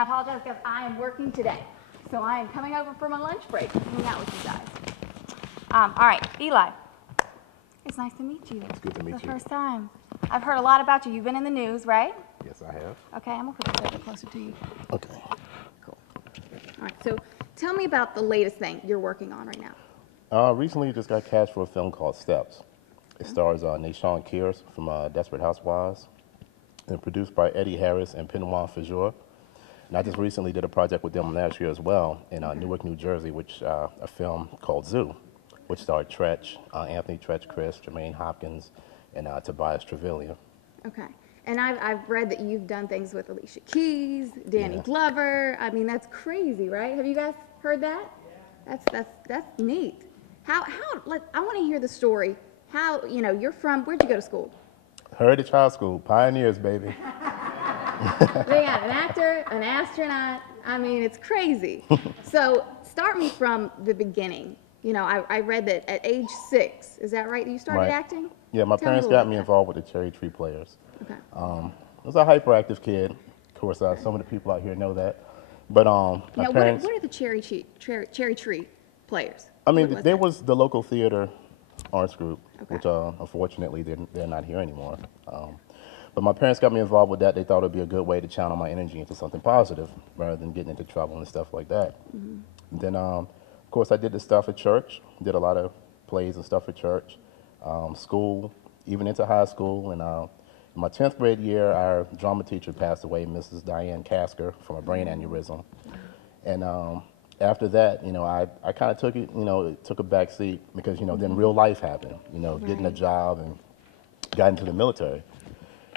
I apologize because I am working today. So I am coming over for my lunch break to hang out with you guys. All right, Eli. It's nice to meet you. It's good to meet you. It's the first time. I've heard a lot about you. You've been in the news, right? Yes, I have. Okay, I'm going to put this a little bit closer to you. Okay. Cool. All right, so tell me about the latest thing you're working on right now. Recently, just got cast for a film called Steps. It stars Nashawn Kears from Desperate Housewives, and produced by Eli Harris and Benoit Fajor. And I just recently did a project with them last year as well in Newark, New Jersey, which a film called Zoo, which starred Tretch, Anthony Tretch, Chris, Jermaine Hopkins, and Tobias Trevelyan. Okay. And I've read that you've done things with Alicia Keys, Danny Glover. I mean, that's crazy, right? Have you guys heard that? Yeah. That's neat. I want to hear the story. How, you're from, where'd you go to school? Heritage High School, Pioneers, baby. They got an actor, an astronaut. I mean, it's crazy. So start me from the beginning. I read that at age 6, is that right? You started acting? Yeah, my parents got me involved with the Cherry Tree Players. Okay. I was a hyperactive kid. Of course, some of the people out here know that. But my parents. What are the Cherry Tree Players? I mean, there was the local theater arts group, which unfortunately they're not here anymore. But my parents got me involved with that. They thought it would be a good way to channel my energy into something positive rather than getting into trouble and stuff like that. Mm-hmm. And then, of course, I did the stuff at church, did a lot of plays and stuff at church, school, even into high school. And in my 10th grade year, our drama teacher passed away, Mrs. Diane Casker, from a brain aneurysm. And after that, I kind of took it, took a back seat because, then real life happened, getting a job and got into the military.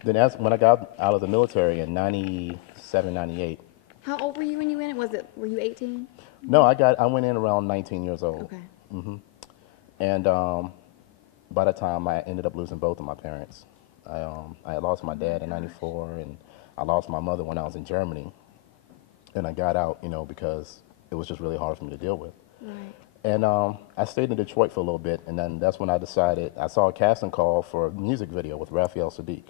Then when I got out of the military in 97, 98. How old were you when you went? Were you 18? No, I went in around 19 years old. Okay. Mm-hmm. And by the time I ended up losing both of my parents. I lost my dad in 94, and I lost my mother when I was in Germany. And I got out, because it was just really hard for me to deal with. Right. And I stayed in Detroit for a little bit, and then that's when I decided, I saw a casting call for a music video with Raphael Sadiq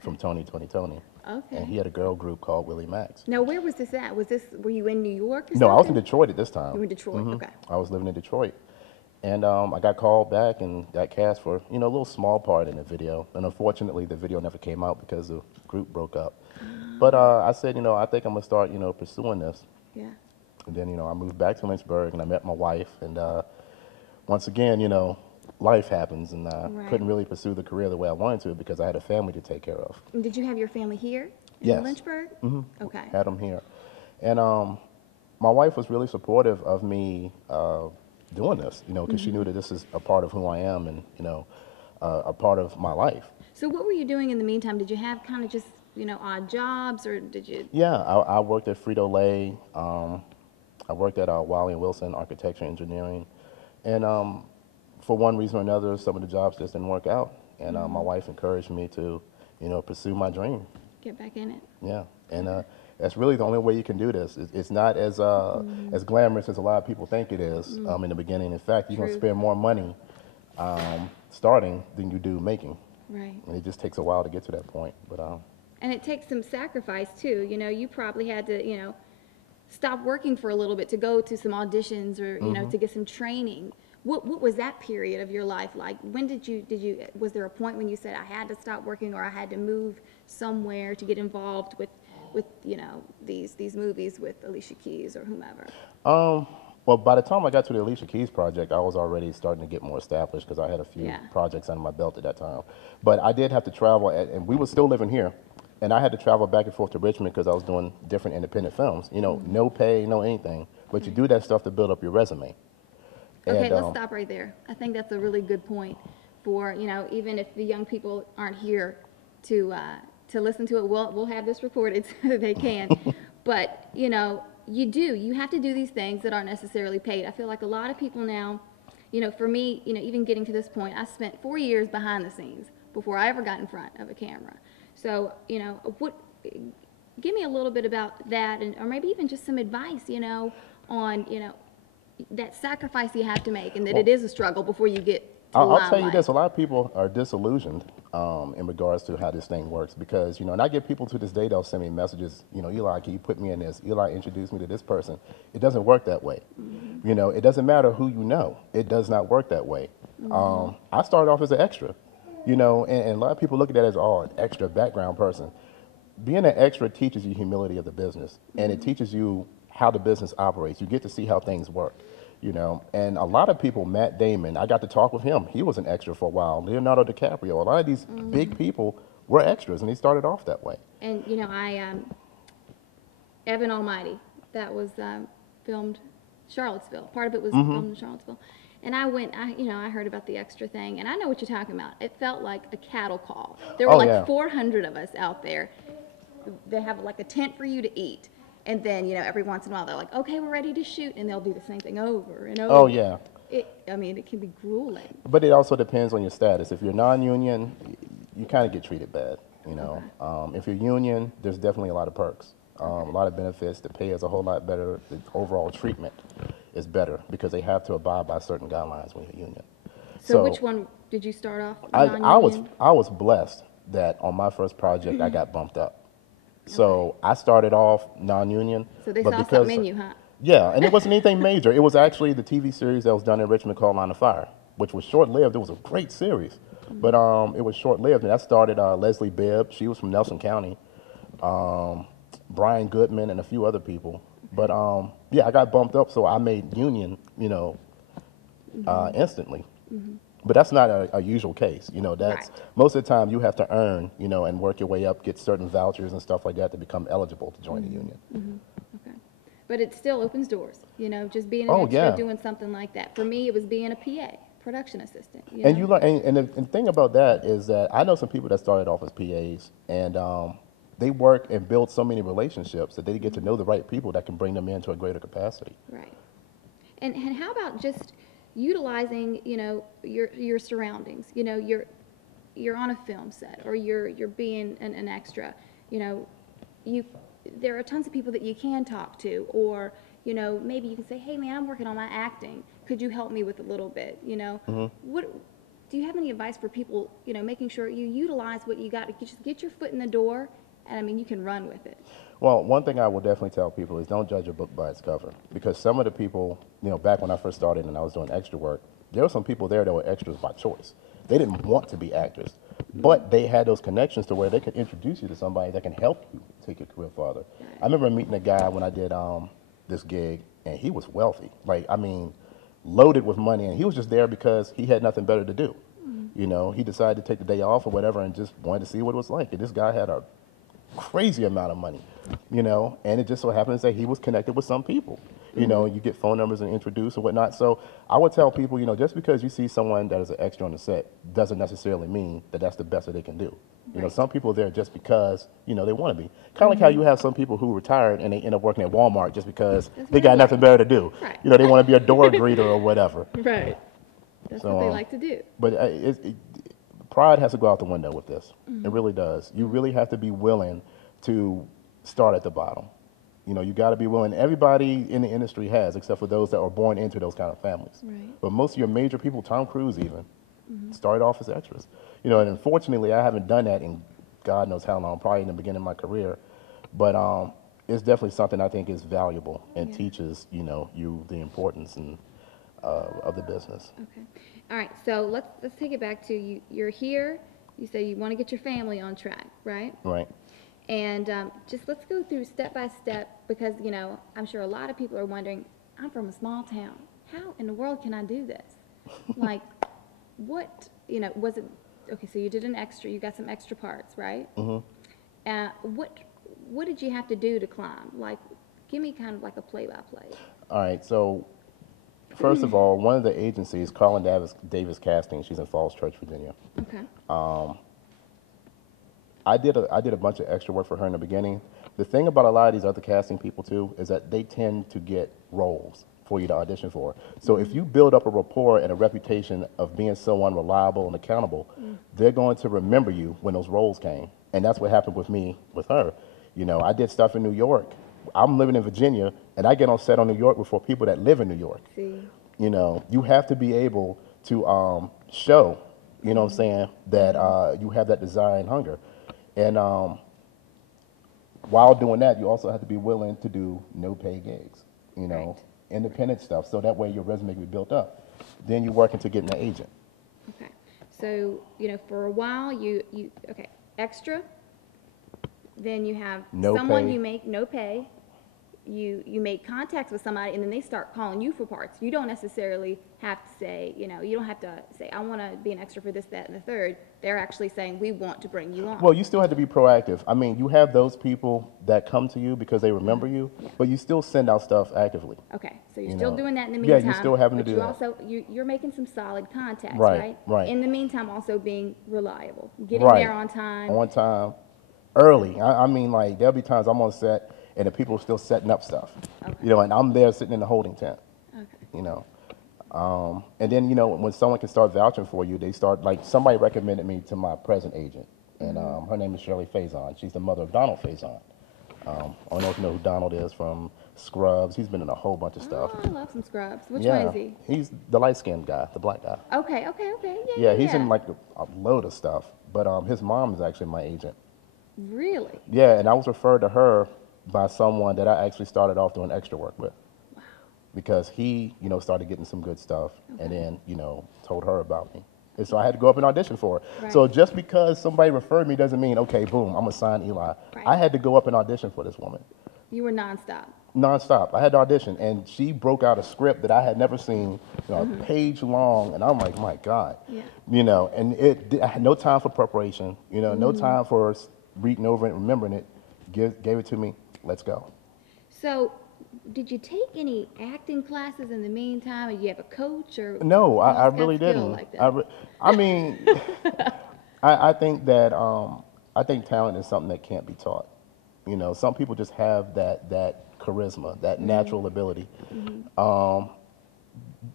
from Tony. Okay. And he had a girl group called Willie Max. Now, where was this at? Were you in New York or something? No, I was in Detroit at this time. You were in Detroit, okay. I was living in Detroit. And I got called back and got cast for, a little small part in the video. And unfortunately, the video never came out because the group broke up. But I said, I think I'm going to start, pursuing this. Yeah. And then, I moved back to Lynchburg, and I met my wife. And once again, life happens, and I couldn't really pursue the career the way I wanted to because I had a family to take care of. And did you have your family here in Lynchburg? Mm-hmm. Okay. Had them here. And my wife was really supportive of me doing this, because she knew that this is a part of who I am and, a part of my life. So what were you doing in the meantime? Did you have kind of just, odd jobs, or did you? Yeah, I worked at Frito-Lay. I worked at Wiley & Wilson Architecture Engineering. And for one reason or another, some of the jobs just didn't work out. And my wife encouraged me to, pursue my dream. Get back in it. Yeah, and that's really the only way you can do this. It's not as glamorous as a lot of people think it is in the beginning. In fact, you're going to spend more money starting than you do making. Right. And it just takes a while to get to that point. But and it takes some sacrifice too. You probably had to, stop working for a little bit to go to some auditions or to get some training. What was that period of your life like? When was there a point when you said I had to stop working or I had to move somewhere to get involved with these movies with Alicia Keys or whomever? Well, by the time I got to the Alicia Keys project, I was already starting to get more established because I had a few projects under my belt at that time. But I did have to travel, and we were still living here. And I had to travel back and forth to Richmond because I was doing different independent films. No pay, no anything. But you do that stuff to build up your resume. Okay, let's stop right there. I think that's a really good point for, even if the young people aren't here to listen to it, we'll have this recorded so that they can. But, you have to do these things that aren't necessarily paid. I feel like a lot of people now, for me, even getting to this point, I spent 4 years behind the scenes before I ever got in front of a camera. So, give me a little bit about that, or maybe even just some advice, on, that sacrifice you have to make, and that it is a struggle before you get to the I'll tell you limelight. this, a lot of people are disillusioned in regards to how this thing works because, and I get people to this day, they'll send me messages, Eli, can you put me in this? Eli, introduce me to this person. It doesn't work that way. It doesn't matter who you know. It does not work that way. I started off as an extra, and a lot of people look at that as, an extra background person. Being an extra teaches you humility of the business, and it teaches you how the business operates. You get to see how things work. And a lot of people, Matt Damon, I got to talk with him. He was an extra for a while. Leonardo DiCaprio, a lot of these big people were extras, and they started off that way. And Evan Almighty, that was filmed Charlottesville. Part of it was filmed in Charlottesville. And I heard about the extra thing, and I know what you're talking about. It felt like a cattle call. There were 400 of us out there. They have like a tent for you to eat. And then, every once in a while, they're like, okay, we're ready to shoot. And they'll do the same thing over and over. Oh, yeah. It can be grueling. But it also depends on your status. If you're non-union, you kind of get treated bad, If you're union, there's definitely a lot of perks, a lot of benefits. The pay is a whole lot better. The overall treatment is better because they have to abide by certain guidelines when you're union. So which one did you start off? I was blessed that on my first project, I got bumped up. So I started off non-union. So they saw something in you, huh? Yeah, and it wasn't anything major. It was actually the TV series that was done in Richmond called Line of Fire, which was short-lived. It was a great series, but it was short-lived. And that started Leslie Bibb. She was from Nelson County. Brian Goodman and a few other people. But I got bumped up, so I made union, instantly. But that's not a usual case. That's most of the time you have to earn, and work your way up, get certain vouchers and stuff like that to become eligible to join the union. Okay. But it still opens doors, just being an extra doing something like that. For me, it was being a PA, production assistant. And you learn, and the thing about that is that I know some people that started off as PAs, and they work and build so many relationships that they get to know the right people that can bring them into a greater capacity. Right. And how about just utilizing, your surroundings? You're on a film set, or you're being an extra. There are tons of people that you can talk to, or maybe you can say, hey man, I'm working on my acting. Could you help me with a little bit? What do you have any advice for people? Making sure you utilize what you got to just get your foot in the door, and you can run with it. Well, one thing I will definitely tell people is don't judge a book by its cover, because some of the people, back when I first started and I was doing extra work, there were some people there that were extras by choice. They didn't want to be actors, but they had those connections to where they could introduce you to somebody that can help you take your career farther. I remember meeting a guy when I did this gig, and he was wealthy, loaded with money, and he was just there because he had nothing better to do. He decided to take the day off or whatever and just wanted to see what it was like. And this guy had a crazy amount of money, and it just so happens that he was connected with some people. You get phone numbers and introduce and whatnot. So I would tell people, just because you see someone that is an extra on the set doesn't necessarily mean that that's the best that they can do. Some people are there just because, they want to be. Kind of like how you have some people who retired and they end up working at Walmart just because they got nothing better to do. Right. They want to be a door greeter or whatever. Right. That's what they like to do. But pride has to go out the window with this. It really does. You really have to be willing to start at the bottom. You got to be willing. Everybody in the industry has, except for those that are born into those kind of families. Right. But most of your major people, Tom Cruise even, started off as extras. And unfortunately, I haven't done that in God knows how long, probably in the beginning of my career. But it's definitely something I think is valuable and teaches, you the importance of the business. Okay. All right. So let's take it back to you. You're here. You say you want to get your family on track, right? Right. And just let's go through step by step, because, I'm sure a lot of people are wondering, I'm from a small town. How in the world can I do this? What, was it, okay, so you did an extra, you got some extra parts, right? What did you have to do to climb? Give me kind of like a play-by-play. All right, so first of all, one of the agencies, Colin Davis Casting, she's in Falls Church, Virginia. Okay. I did a bunch of extra work for her in the beginning. The thing about a lot of these other casting people too is that they tend to get roles for you to audition for. So if you build up a rapport and a reputation of being someone reliable and accountable, they're going to remember you when those roles came. And that's what happened with me with her. I did stuff in New York. I'm living in Virginia, and I get on set on New York before people that live in New York. See. You have to be able to show, you know what I'm saying, that you have that desire and hunger. And while doing that, you also have to be willing to do no pay gigs, you know, Right. independent stuff. So that way your resume can be built up. Then you're working to getting an agent. Okay. So, for a while, okay, extra, then you have No someone pay. you make no pay, you make contacts with somebody, and then they start calling you for parts. You don't necessarily have to say, you don't have to say, I want to be an extra for this, that, and the third. They're actually saying, we want to bring you on. Well, you still have to be proactive. I mean, you have those people that come to you because they remember you, Yeah. but you still send out stuff actively. Okay, so you're You still know. doing that in the Yeah, meantime. you're still having to but do you that. also, you're making some solid contacts, Right, right? right. In the meantime, also being reliable, getting Right. there on time. On time, early. I mean, like, there'll be times I'm on set and the people are still setting up stuff. Okay. You know, and I'm there sitting in the holding tent, Okay. you know. And then, when someone can start vouching for you, they start, like, somebody recommended me to my present agent. And her name is Shirley Faison. She's the mother of Donald Faison. I don't know if you know who Donald is from Scrubs. He's been in a whole bunch of stuff. Oh, I love some Scrubs. Which Yeah, one is he? he's the light-skinned guy, the black guy. Okay. Yeah, he's in like a load of stuff. But his mom is actually my agent. Really? Yeah, and I was referred to her by someone that I actually started off doing extra work with. Wow. Because he, started getting some good stuff and then, told her about me. And so I had to go up and audition for it. Right. So just because somebody referred me doesn't mean, okay, boom, I'm going to sign Eli. Right. I had to go up and audition for this woman. You were nonstop. Nonstop. I had to audition, and she broke out a script that I had never seen, a page long, and I'm like, my God. Yeah. And I had no time for preparation, no time for reading over it and remembering it. Gave it to me. Let's go. So, did you take any acting classes in the meantime? Or you have a coach or? No, I else got really skill didn't. Like that? I mean, I think that I think talent is something that can't be taught. Some people just have that charisma, that natural ability.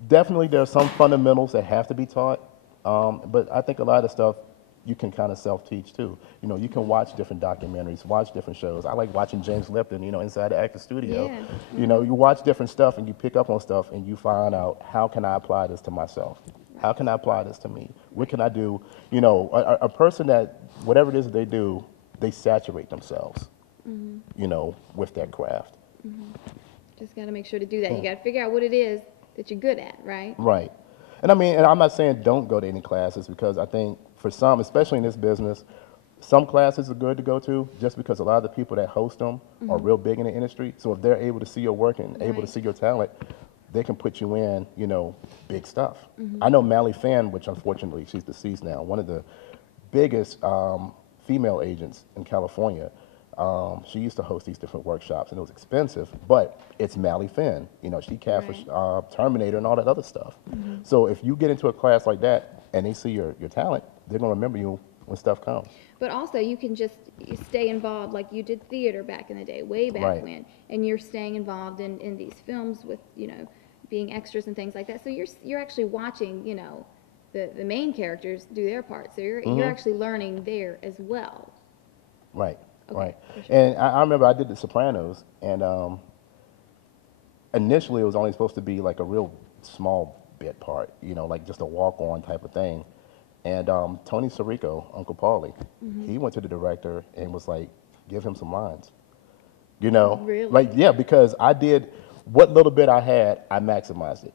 Definitely, there are some fundamentals that have to be taught, but I think a lot of stuff you can kind of self-teach too. You can watch different documentaries, watch different shows. I like watching James Lipton, inside the actor studio. Yeah. You watch different stuff and you pick up on stuff and you find out, how can I apply this to myself? How can I apply this to me? What can I do? A person that, whatever it is that they do, they saturate themselves, with that craft. Just got to make sure to do that. You got to figure out what it is that you're good at, right? Right. And I mean, and I'm not saying don't go to any classes, because I think for some, especially in this business, some classes are good to go to just because a lot of the people that host them are real big in the industry. So if they're able to see your work and able to see your talent, they can put you in, big stuff. I know Mally Fan, which unfortunately she's deceased now, one of the biggest female agents in California. She used to host these different workshops, and it was expensive, but it's Mally Finn. She cast for Terminator and all that other stuff. So if you get into a class like that and they see your talent, they're going to remember you when stuff comes. But also, you can just stay involved, like you did theater back in the day, way back when, and you're staying involved in these films with, being extras and things like that. So you're actually watching, the main characters do their part. So you're actually learning there as well. Right. Okay, right. sure. And I remember I did The Sopranos, and initially it was only supposed to be like a real small bit part, like just a walk-on type of thing. And Tony Sirico, Uncle Paulie, he went to the director and was like, give him some lines. Really? Like, yeah, because I did what little bit I had, I maximized it.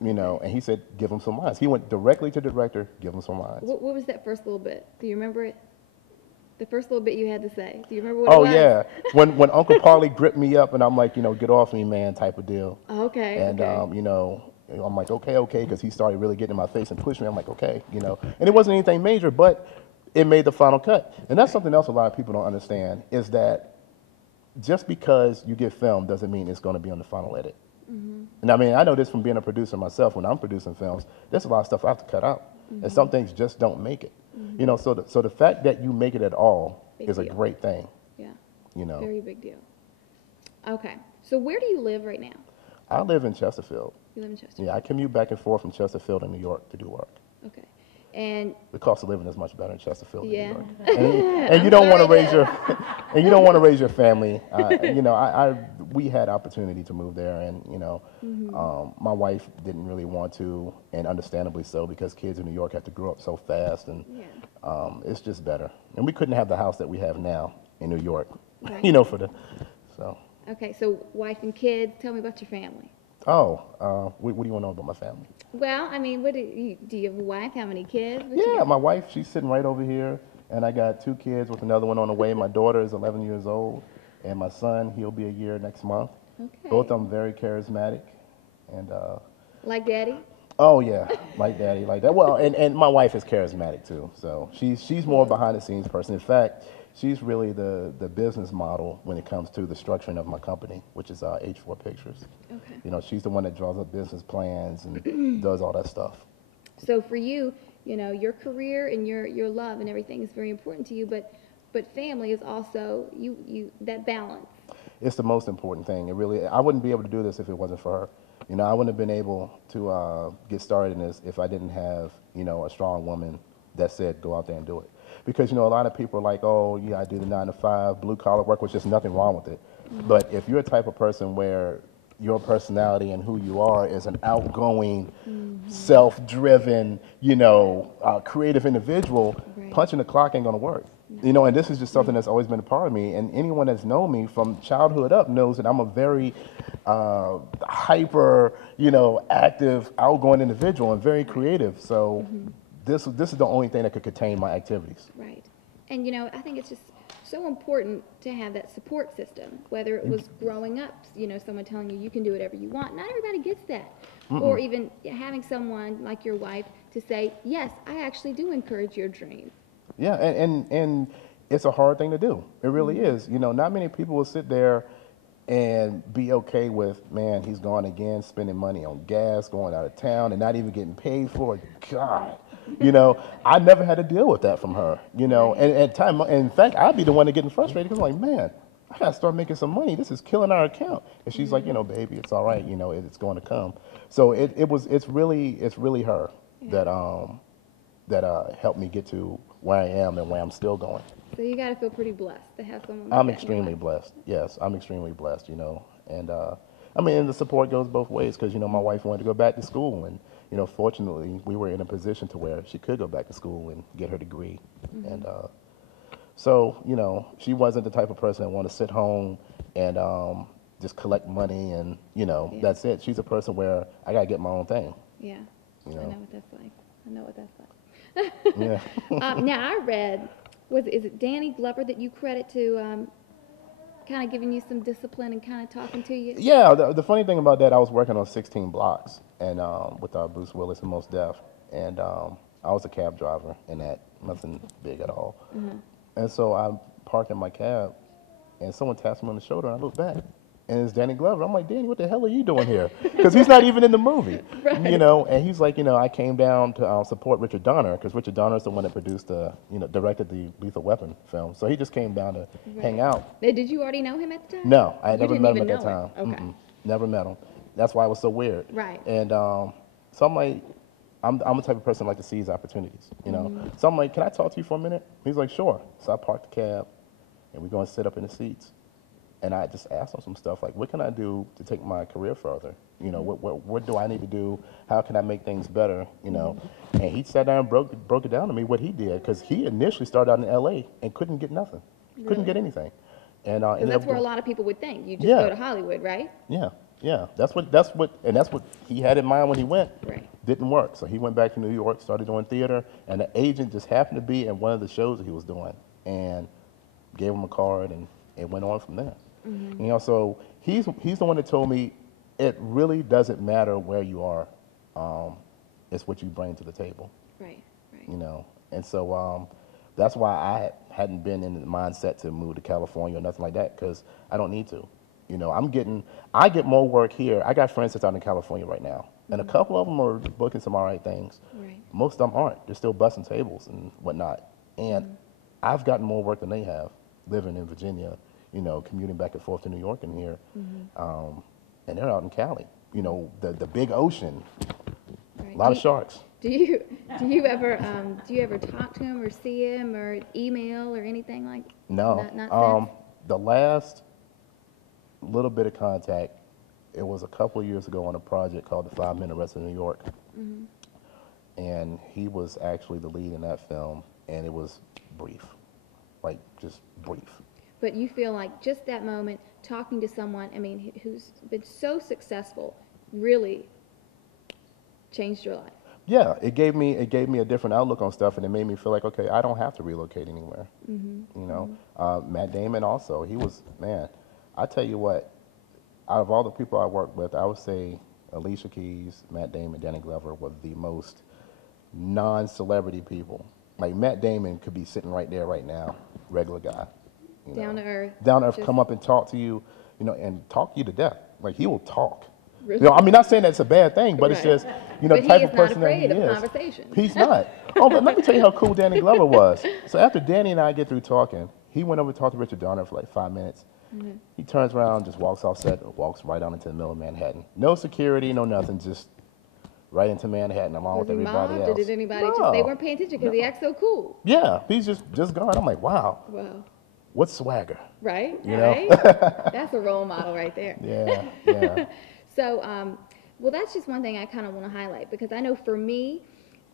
And he said, give him some lines. He went directly to the director, give him some lines. What was that first little bit? Do you remember it? The first little bit you had to say. Do you remember what it was? Oh, yeah. When Uncle Paulie gripped me up and I'm like, get off me, man, type of deal. Oh, okay. And, okay. I'm like, okay, because he started really getting in my face and pushing me. I'm like, okay, And it wasn't anything major, but it made the final cut. And that's something else a lot of people don't understand, is that just because you get filmed doesn't mean it's going to be on the final edit. And I mean, I know this from being a producer myself. When I'm producing films, there's a lot of stuff I have to cut out. And some things just don't make it. So the fact that you make it at all is a great thing. Yeah. Very big deal. Okay. So where do you live right now? I live in Chesterfield. You live in Chesterfield? Yeah, I commute back and forth from Chesterfield in New York to do work. Okay. And the cost of living is much better in Chesterfield than New yeah. York. And you don't want to raise your and you don't want to raise your family. You know, we had opportunity to move there, and you know, my wife didn't really want to, and understandably so, because kids in New York have to grow up so fast, and it's just better. And we couldn't have the house that we have now in New York. Right. You know, so. Okay, so wife and kids. Tell me about your family. Oh, what do you want to know about my family? Well, I mean, what do you have a wife? How many kids? What you Yeah, got? my wife, she's sitting right over here, and I got 2 kids with another one on the way. My daughter is 11 years old, and my son, he'll be a year next month. Okay. Both of them very charismatic, and Like daddy? oh yeah, like daddy, like that. Well, and my wife is charismatic too, so she's more behind the scenes person. In fact, she's really the business model when it comes to the structuring of my company, which is H4 Pictures. Okay. You know, she's the one that draws up business plans and does all that stuff. So for you, you know, your career and your love and everything is very important to you, but family is also you that balance. It's the most important thing. It really, I wouldn't be able to do this if it wasn't for her. You know, I wouldn't have been able to get started in this if I didn't have, you know, a strong woman that said, go out there and do it. Because, you know, a lot of people are like, oh, yeah, I do the 9 to 5, blue collar work, which is nothing wrong with it. But if you're a type of person where your personality and who you are is an outgoing, self-driven, you know, creative individual, Right. punching the clock ain't gonna work. You know, and this is just something that's always been a part of me. And anyone that's known me from childhood up knows that I'm a very hyper, you know, active, outgoing individual and very creative. So this is the only thing that could contain my activities. Right. And you know, I think it's just so important to have that support system, whether it was growing up, you know, someone telling you you can do whatever you want. Not everybody gets that. Or even having someone like your wife to say, yes, I actually do encourage your dream. Yeah, and it's a hard thing to do. It really is. You know, not many people will sit there and be okay with, man, he's gone again, spending money on gas, going out of town, and not even getting paid for it. God, you know, I never had to deal with that from her. You know, and at time, in fact, I'd be the one that getting frustrated because I'm like, man, I gotta start making some money. This is killing our account. And she's like, you know, baby, it's all right. You know, it's going to come. So it's really her that helped me get to where I am and where I'm still going. So you got to feel pretty blessed to have someone like I'm that in your extremely life. blessed. Yes, I'm extremely blessed, you know. And I mean, and the support goes both ways because, you know, my wife wanted to go back to school. And, you know, fortunately, we were in a position to where she could go back to school and get her degree. And so, you know, she wasn't the type of person that wanted to sit home and just collect money and, you know, that's it. She's a person where I got to get my own thing. Yeah. You I know. know what that's like. I know what that's like. Yeah. Now I read, is it Danny Glover that you credit to kind of giving you some discipline and kind of talking to you? Yeah, the funny thing about that, I was working on 16 blocks and with Bruce Willis and Mos Def, and I was a cab driver in that, nothing big at all. And so I parked in my cab, and someone tapped me on the shoulder, and I looked back, and it's Danny Glover. I'm like, Danny, what the hell are you doing here? Because he's not even in the movie, you know. And he's like, you know, I came down to support Richard Donner because Richard Donner is the one that produced directed the Lethal Weapon film. So he just came down to hang out. Now, did you already know him at the time? No, I had You never didn't met him even at that know time. him. Okay. Never met him. That's why it was so weird. Right. And so I'm like, I'm the type of person that like to seize opportunities, you know. So I'm like, can I talk to you for a minute? He's like, sure. So I parked the cab, and we're going to sit up in the seats. And I just asked him some stuff like, what can I do to take my career further? You know, what do I need to do? How can I make things better? You know, and he sat down and broke it down to me what he did because he initially started out in L.A. and couldn't get nothing, couldn't get anything. And Because that's where a lot of people would think. You just Yeah. go to Hollywood, right? Yeah, that's what he had in mind when he went. Right. Didn't work, so he went back to New York, started doing theater, and the agent just happened to be in one of the shows that he was doing, and gave him a card, and it went on from there. You know, so he's the one that told me it really doesn't matter where you are, it's what you bring to the table. Right. You know, and so that's why I hadn't been in the mindset to move to California or nothing like that because I don't need to. You know, I get more work here. I got friends that's out in California right now, and a couple of them are booking some all right things. Right. Most of them aren't. They're still busting tables and whatnot. And I've gotten more work than they have living in Virginia, you know, commuting back and forth to New York and here. And they're out in Cali, you know, the big ocean, Right. a lot of sharks. do you ever talk to him or see him or email or anything like? No. Not since. The last little bit of contact, it was a couple of years ago on a project called The 5 Minute Rest in New York. And he was actually the lead in that film, and it was brief, like just brief. But you feel like just that moment, talking to someone, I mean, who's been so successful, really changed your life. Yeah, it gave me a different outlook on stuff, and it made me feel like, okay, I don't have to relocate anywhere. You know, Matt Damon also, he was, man, I tell you what, out of all the people I worked with, I would say Alicia Keys, Matt Damon, Danny Glover were the most non-celebrity people. Like Matt Damon could be sitting right there right now, regular guy. You know, Down to earth. down to earth, Just- come up and talk to you, you know, and talk you to death. Like he will talk. Really? You know, I mean, not saying that's a bad thing, but it's Right. just, you know, But the type he of is not person that he afraid of is. conversation. He's not. Oh, but let me tell you how cool Danny Glover was. So after Danny and I get through talking, he went over to talk to Richard Donner for like 5 minutes. He turns around, just walks off set, walks right out into the middle of Manhattan. No security, no nothing, just right into Manhattan along Was with he everybody mobbed, else. or did anybody just, No. they weren't paying attention because he acts so cool. Yeah, he's just gone. I'm like, wow, Wow. what swagger. Right? You know? Right? That's a role model right there. Yeah, yeah. So, well, that's just one thing I kind of want to highlight, because I know for me,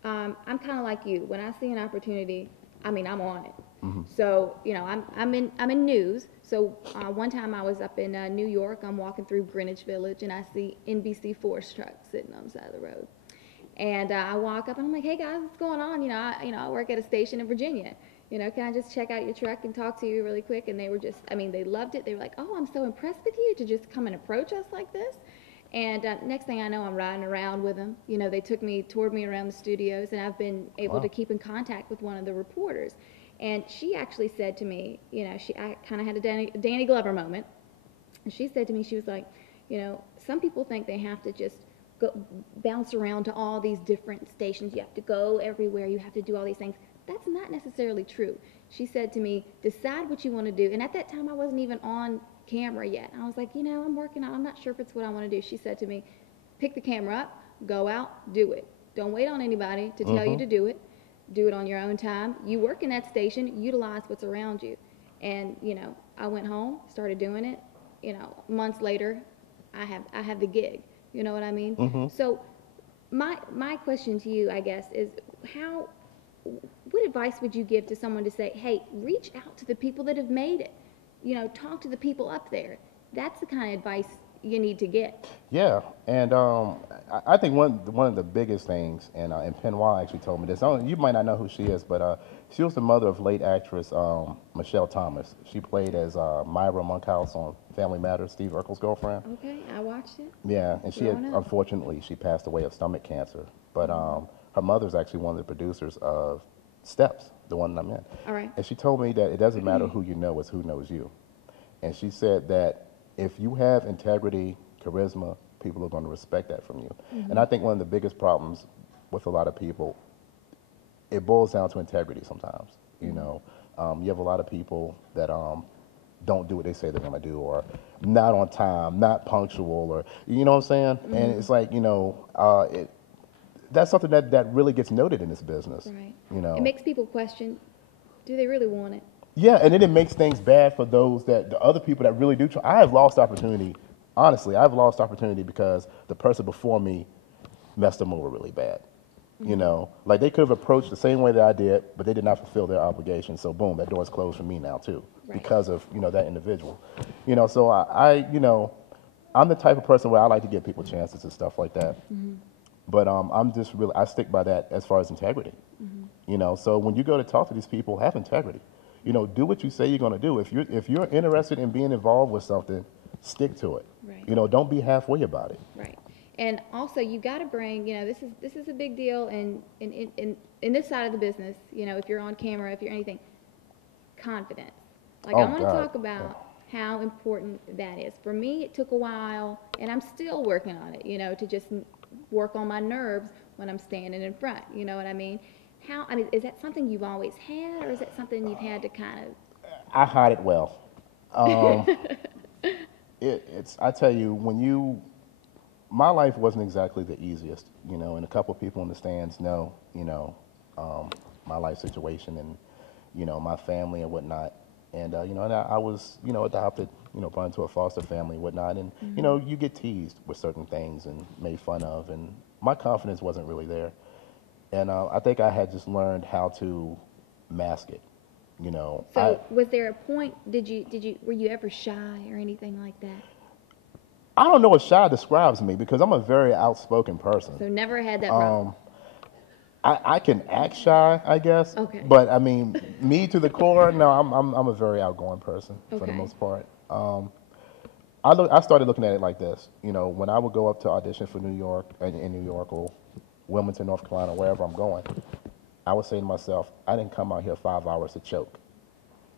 I'm kind of like you. When I see an opportunity, I mean, I'm on it. So, you know, I'm in news. So one time I was up in New York. I'm walking through Greenwich Village, and I see NBC Force trucks sitting on the side of the road. And I walk up and I'm like, hey guys, what's going on? I work at a station in Virginia. You know, can I just check out your truck and talk to you really quick? And they were just, I mean, they loved it. They were like, oh, I'm so impressed with you to just come and approach us like this. And next thing I know, I'm riding around with them. You know, they toured me around the studios, and I've been able to keep in contact with one of the reporters. And she actually said to me, you know, I kind of had a Danny Glover moment. And she said to me, she was like, you know, some people think they have to just go bounce around to all these different stations. You have to go everywhere. You have to do all these things. That's not necessarily true. She said to me, decide what you want to do. And at that time, I wasn't even on camera yet. I was like, you know, I'm working on, I'm not sure if it's what I want to do. She said to me, pick the camera up, go out, do it. Don't wait on anybody to tell you to do it. Do it on your own time. You work in that station, utilize what's around you. And, you know, I went home, started doing it. You know, months later, I have the gig. You know what I mean? So my question to you, I guess, is what advice would you give to someone to say, hey, reach out to the people that have made it? You know, talk to the people up there. That's the kind of advice you need to get. Yeah, and I think one of the biggest things, and Penwa actually told me this. You might not know who she is, but she was the mother of late actress Michelle Thomas. She played as Myra Monkhouse on Family Matters, Steve Urkel's girlfriend. Okay, I watched it. Yeah, and unfortunately, she passed away of stomach cancer. But her mother's actually one of the producers of Steps, the one that I'm in. All right. And she told me that it doesn't matter who you know, it's who knows you. And she said that if you have integrity, charisma, people are going to respect that from you. And I think one of the biggest problems with a lot of people, it boils down to integrity sometimes. You know, you have a lot of people that don't do what they say they're going to do, or not on time, not punctual, or, you know what I'm saying? And it's like, you know, that's something that really gets noted in this business. Right. You know, It makes people question, do they really want it? yeah, and then it makes things bad for the other people that really do try. I have lost opportunity. Honestly, I've lost opportunity because the person before me messed them over really bad. You know, like they could have approached the same way that I did, but they did not fulfill their obligation. So boom, that door's closed for me now too, Right. because of, you know, that individual. You know, so you know, I'm the type of person where I like to give people chances and stuff like that. But I'm just really, I stick by that as far as integrity. You know, so when you go to talk to these people, have integrity. You know, do what you say you're going to do. If you're interested in being involved with something, stick to it. Right. You know, don't be halfway about it. Right. And also, you got to bring, you know, this is a big deal in this side of the business. You know, if you're on camera, if you're anything, confidence. Like I want to talk about how important that is. For me, it took a while, and I'm still working on it. You know, to just work on my nerves when I'm standing in front. You know what I mean? Is that something you've always had, or is that something you've had to kind of? I hide it well. I tell you, when you my life wasn't exactly the easiest, you know, and a couple of people in the stands know, you know, my life situation and, you know, my family and whatnot. And, you know, and I was, you know, adopted, you know, brought into a foster family and whatnot. And, you know, you get teased with certain things and made fun of. And my confidence wasn't really there. And I think I had just learned how to mask it, you know. So was there a point, were you ever shy or anything like that? I don't know what shy describes me because I'm a very outspoken person. So never had that problem? I can act shy, I guess. Okay. But I mean, me to the core, no, I'm a very outgoing person for the Okay. most part. I started looking at it like this. You know, when I would go up to audition for New York, in New York or Wilmington, North Carolina, wherever I'm going, I would say to myself, I didn't come out here 5 hours to choke.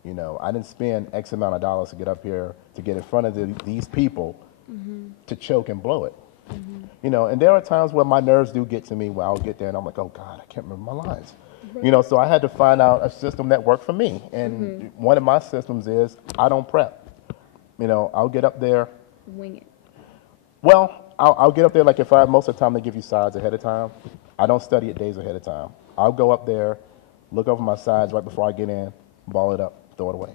You know, I didn't spend X amount of dollars to get up here to get in front of these people to choke and blow it. You know, and there are times where my nerves do get to me where I'll get there and I'm like, oh God, I can't remember my lines. You know, so I had to find out a system that worked for me. And one of my systems is I don't prep. You know, I'll get up there. Wing it. Well, I'll get up there like most of the time they give you sides ahead of time. I don't study it days ahead of time. I'll go up there, look over my sides right before I get in, ball it up, throw it away.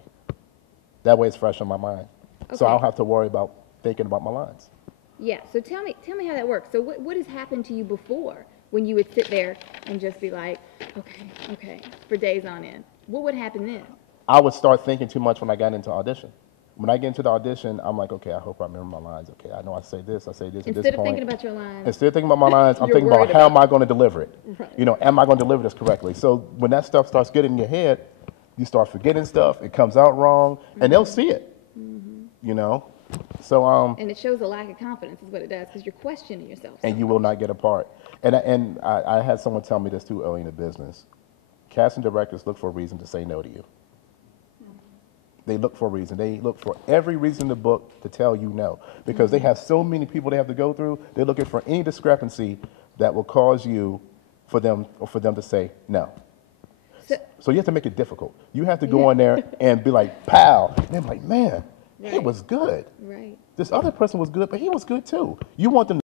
That way it's fresh on my mind. So I don't have to worry about thinking about my lines. Yeah, so tell me how that works. So what has happened to you before when you would sit there and just be like, okay, for days on end? What would happen then? I would start thinking too much when I got into audition. When I get into the audition, I'm like, okay, I hope I remember my lines. Okay, I know I say this at this point. Instead of thinking about your lines. Instead of thinking about my lines, I'm thinking about how am I going to deliver it? Right. You know, am I going to deliver this correctly? So when that stuff starts getting in your head, you start forgetting stuff. It comes out wrong, and they'll see it. You know, so and it shows a lack of confidence is what it does because you're questioning yourself. And you will not get a part. And I had someone tell me this too early in the business. Casting directors look for a reason to say no to you. They look for a reason. They look for every reason in the book to tell you no. Because they have so many people they have to go through, they're looking for any discrepancy that will cause you, for them to say no. So you have to make it difficult. You have to go in there and be like, pow. And they're like, man, he was good. Right. This other person was good, but he was good too. You want them to